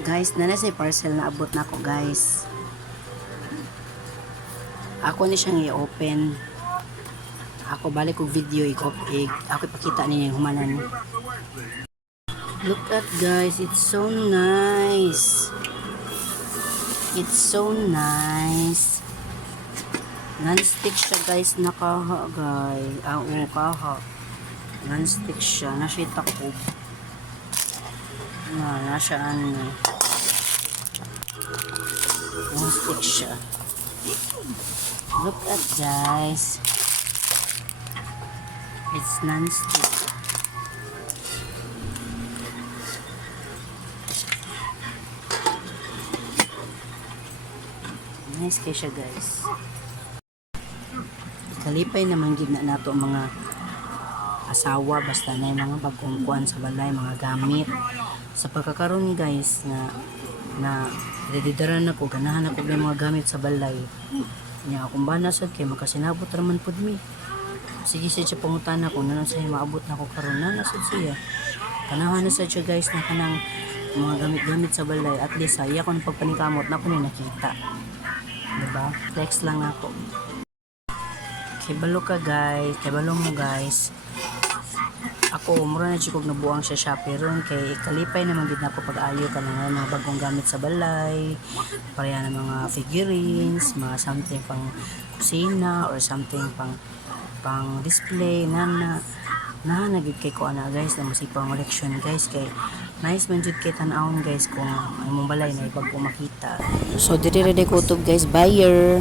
Guys, na say parcel na abot na ko guys. Ako ni siyang i-open. Ako balik og video ako ipakita ninyo yung humanan. Look at guys, it's so nice. It's so nice. Non-stick siya guys, nakaha guys. Kaha. Non-stick siya, nasa takob. Nasa ano. Non-stick siya. Look at guys. It's non-stick. Nice kay siya guys. Kalipay naman gid na nato mga asawa basta na mga bagong kuan sa balay, mga gamit. Sa pagkakaroon guys na dididaran ako, ganahan ako ng mga gamit sa balay. Nya akong banasad kay makasinabot raman pud mi. Sige siya pangutan ako nanon sa maabot na ko karon na nasud siya. Kanahan na sa siya guys na kanang mga gamit-gamit sa balay, at least saya ko ng pagpanikamot na ko ni nakita. Diba? Flex lang ako. Kibalo ka guys, kibalo mo guys. Ako, mura na chikog na buwang siya pero kay kalipay naman gid nako pag-ayo ka na mga bagong gamit sa balay, pareha na mga figurines, mga something pang kusina or something pang display na nagid kay ko ana guys na masipang collection guys kay nice man jud kay tan-awon guys kung ang mong balay na ibag makita. So diri ra ko guys, buyer.